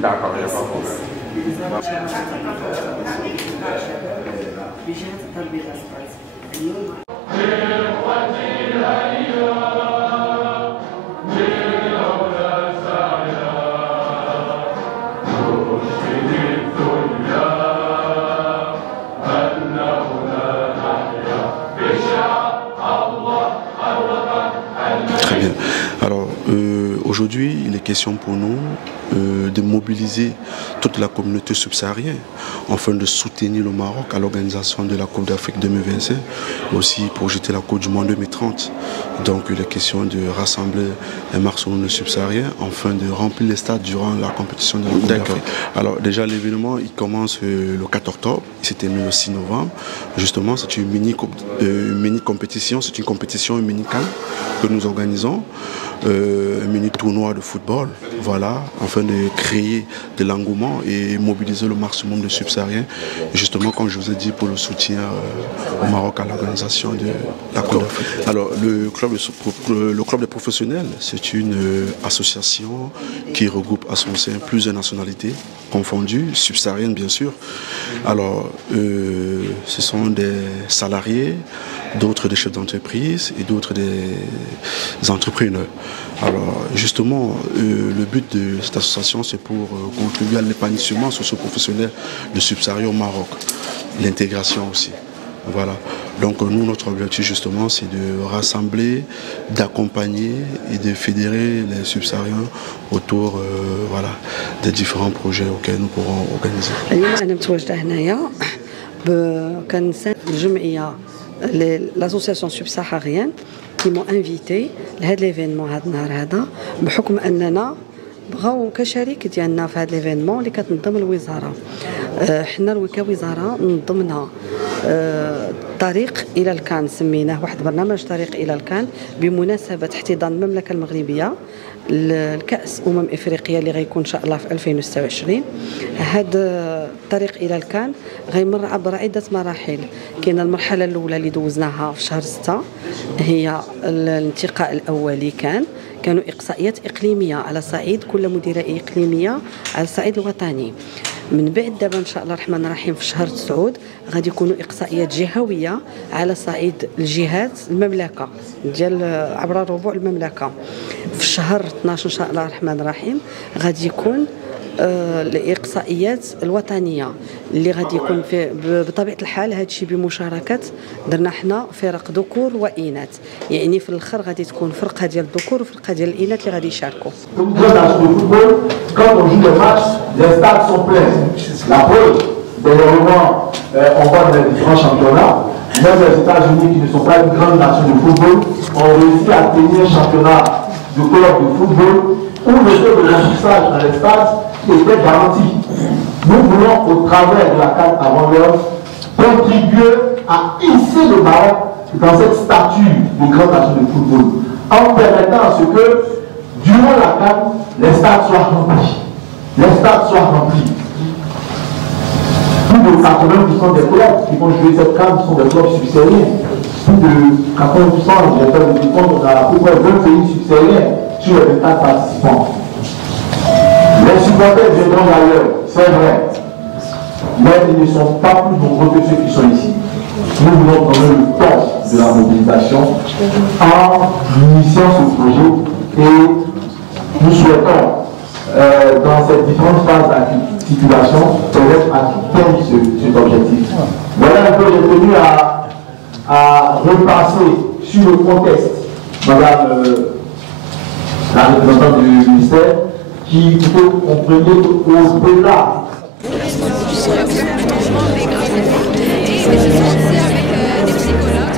D'accord, il n'y a pas de problème. Très bien. Alors, aujourd'hui, il est question pour nous de mobiliser toute la communauté subsaharienne afin de soutenir le Maroc à l'organisation de la Coupe d'Afrique 2025, aussi pour jeter la Coupe du Monde 2030. Donc, il est question de rassembler un maximum de subsahariens afin de remplir les stades durant la compétition de la Coupe d'Afrique. Alors, déjà, l'événement, il commence le 4 octobre, il s'est terminé le 6 novembre. Justement, c'est une mini compétition, c'est une compétition, une mini-CAN que nous organisons. Un mini tournoi de football, voilà, afin de créer de l'engouement et mobiliser le maximum de subsahariens, justement comme je vous ai dit pour le soutien au Maroc à l'organisation de la Coupe d'Afrique. Alors le club des professionnels, c'est une association qui regroupe à son sein plusieurs nationalités confondues, subsahariennes bien sûr. Alors ce sont des salariés, d'autres des chefs d'entreprise et d'autres des entrepreneurs. Alors justement, le but de cette association, c'est pour contribuer à l'épanouissement socio-professionnel de subsahariens au Maroc, l'intégration aussi. Voilà. Donc nous, notre objectif justement, c'est de rassembler, d'accompagner et de fédérer les subsahariens autour voilà, des différents projets auxquels nous pourrons organiser. l'association subsaharienne qui m'ont invité لهذا l'événement هذا النهار هذا بحكم اننا بغاو كشريك ديالنا في هذا ليفينمون اللي كتنظم الوزاره. حنا كوزاره نظمنا طريق الى الكان، سميناه واحد برنامج طريق الى الكان بمناسبه احتضان المملكه المغربيه الكأس افريقيا اللي غيكون ان شاء الله في 2026. هذا الطريق الى الكان غيمر عبر عده مراحل. كاينه المرحله الاولى اللي دوزناها في شهر 6 هي الانتقاء الاولي، كانوا اقصائيات اقليميه على صعيد كل مديريه اقليميه على الصعيد الوطني. من بعد دابا ان شاء الله الرحمن الرحيم في شهر 9 غادي يكونوا اقصائيات جهويه على صعيد الجهات المملكه ديال عبر ربوع المملكه. في شهر 12 ان شاء الله الرحمن الرحيم غادي يكون الاقصائيات الوطنيه اللي غادي يكون بطبيعه الحال هذا الشيء بمشاركه درنا حنا فرق ذكور واناث، يعني في الاخر غادي تكون فرقه ديال الذكور وفرقه ديال الاناث اللي غادي يشاركوا. Quand on joue des matchs, les stades sont pleins. La preuve, dernièrement, on voit dans les différents championnats, même les États-Unis qui ne sont pas une grande nation de football, ont réussi à tenir un championnat de club de football où le taux de remplissage dans les stades était garanti. Nous voulons, au travers de la CAN avant l'heure, contribuer à hisser le Maroc dans cette statue de grande nation de football, en permettant à ce que, durant la CAN, les stades soient remplis. Les stades soient remplis. Plus de 80% des clubs qui vont jouer cette CAN sont des clubs subsahariens. Plus de 80%, j'ai fait le compte, on a à peu près 20 pays subsahariens sur les 24 participants. Les supporters viendront d'ailleurs, c'est vrai, mais ils ne sont pas plus nombreux que ceux qui sont ici. Nous voulons donner le temps de la mobilisation en initiant ce projet et nous souhaitons, dans ces différentes phases d'articulation, permettre à atteindre cet objectif. Voilà un peu, j'ai tenu à repasser sur le contexte, madame la représentante du ministère, qui peut comprendre au-delà. Et c'est aussi avec des psychologues.